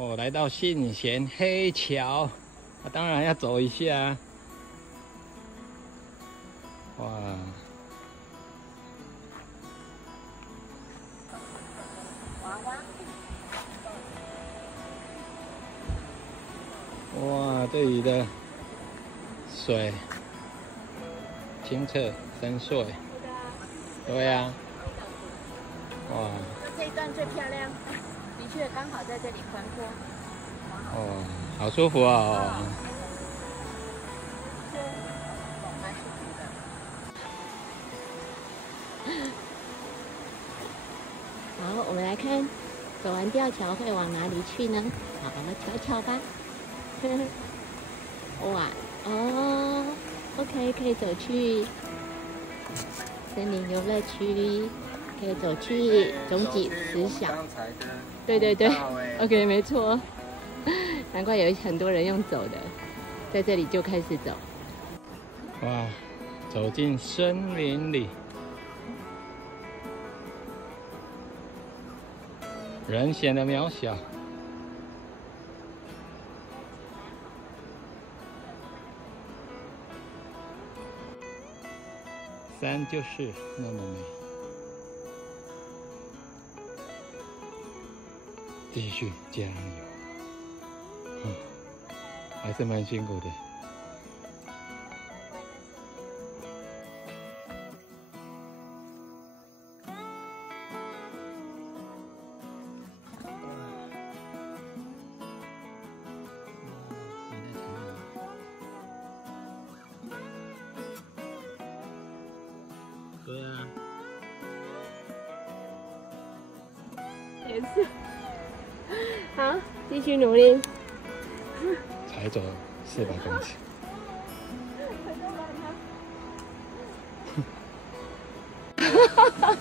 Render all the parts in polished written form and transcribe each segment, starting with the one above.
哦，来到信贤黑桥，当然要走一下。哇！哇，这里的水清澈深邃。对啊。哇！这一段最漂亮，的确刚好在这里宽坡。哦，好舒服哦。蛮舒服的。好，我们来看，走完吊桥会往哪里去呢？好，我们瞧瞧吧。哇，哦 ，OK， 可以走去森林游乐区。可以走去总几十小，对对对 ，OK， 没错，难怪有很多人用走的，在这里就开始走。哇，走进森林里，人显得渺小。山就是那么美。继续加油，还是蛮辛苦的。对啊，也是。好，继续努力。才走400公尺。哈哈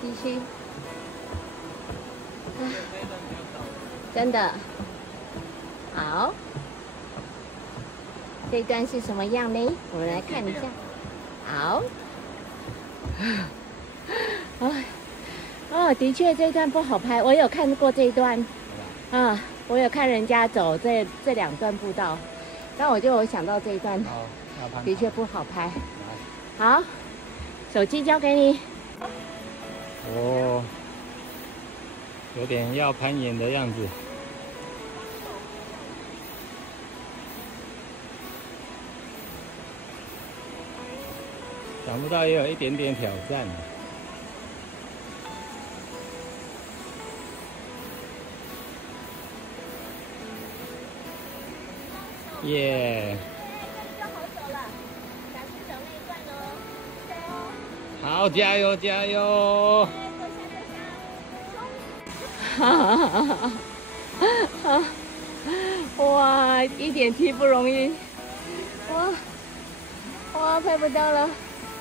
继续。真的。好，这一段是什么样呢？我们来看一下。好。哦，的确这一段不好拍，我有看过这一段。啊，我有看人家走这2段步道，但我就有想到这一段，的确不好拍。好，手机交给你。哦，有点要攀岩的样子。想不到也有一点点挑战。耶！就好走了，赶快走那一段哦，加油！好，加油加油！哈哈！哇，一点踢不容易，哇，拍不到了。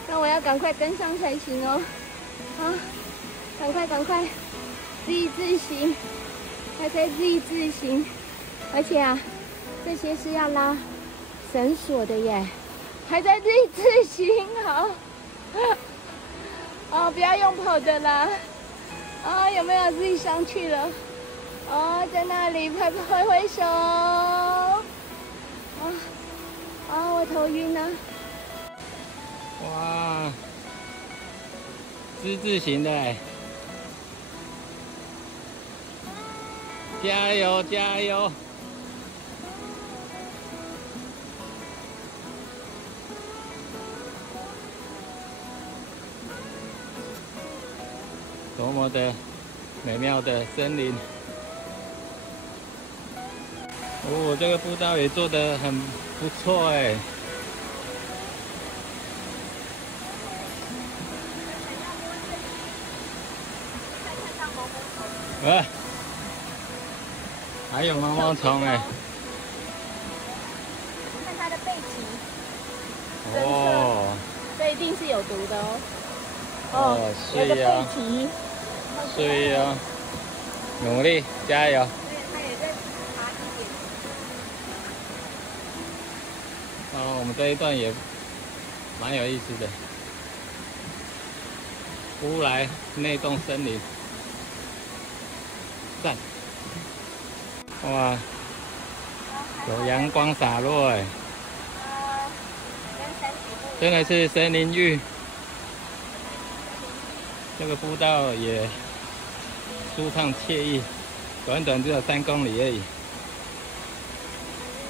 那我要赶快跟上才行哦！啊，赶快 ，Z 字形，还在 Z 字形，而且啊，这些是要拉绳索的耶，还在 Z 字形，好，哦，不要用跑的啦，啊，有没有 Z 上去了？哦，在那里挥手，我头晕了。哇，之字形的哎，加油加油！多么的美妙的森林！哦，这个步道也做得很不错哎。还有毛毛虫哎！看它的背鳍，哦，这一定是有毒的哦。哦，有个背是呀，鳍，是呀，努力加油！对，它也在爬一点。哦，我们这一段也蛮有意思的。乌来内洞森林，赞！哇，有阳光洒落哎，真的是森林浴。这个步道也舒畅惬意，短短只有3公里而已。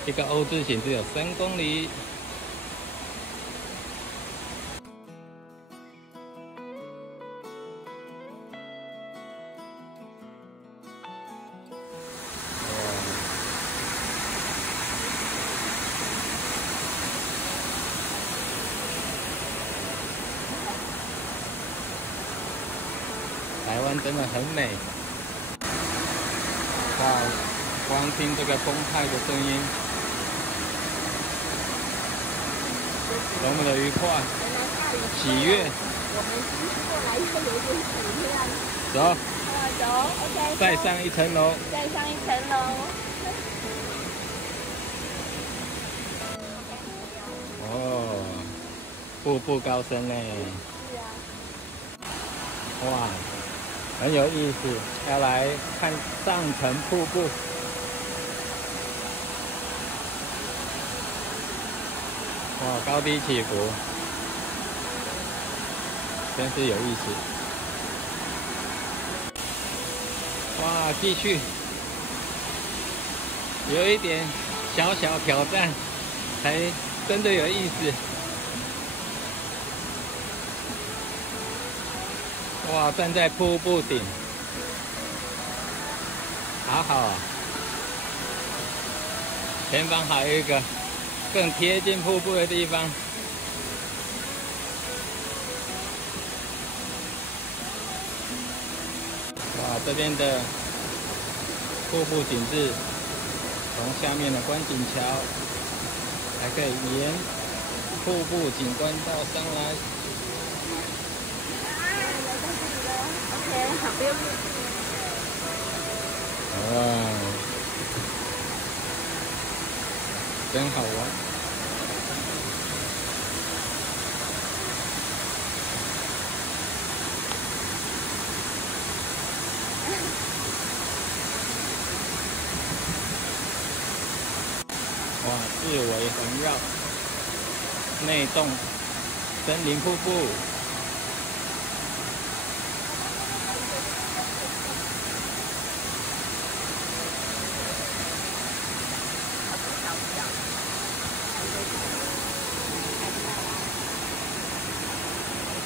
一个 O 字形只有3公里。台湾真的很美，哇！光听这个澎湃的声音，多么的愉快、喜悦。我们今天过来又有点喜悦。走，走 ，OK。再上一层楼。再上一层楼。哦，步步高升呢。是啊。哇！很有意思，要来看上层瀑布。哇，高低起伏，真是有意思。哇，继续，有一点小小挑战，才真的有意思。哇，站在瀑布顶，好好啊！前方还有一个更贴近瀑布的地方。哇，这边的瀑布景致，从下面的观景桥，还可以沿瀑布景观道上来。好，不用。哇，真好玩！哇，四围环绕，内洞森林瀑布。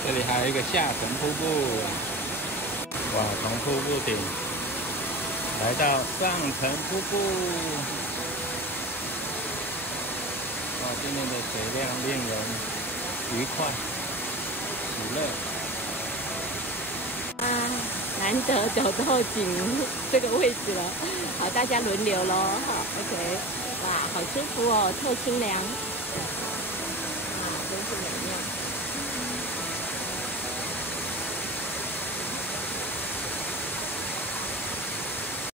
这里还有一个下层瀑布，哇！从瀑布顶来到上层瀑布，哇！今天的水量令人愉快、喜乐。啊，难得走到景这个位置了，好，大家轮流咯，好 ，OK， 哇，好舒服哦，透清凉。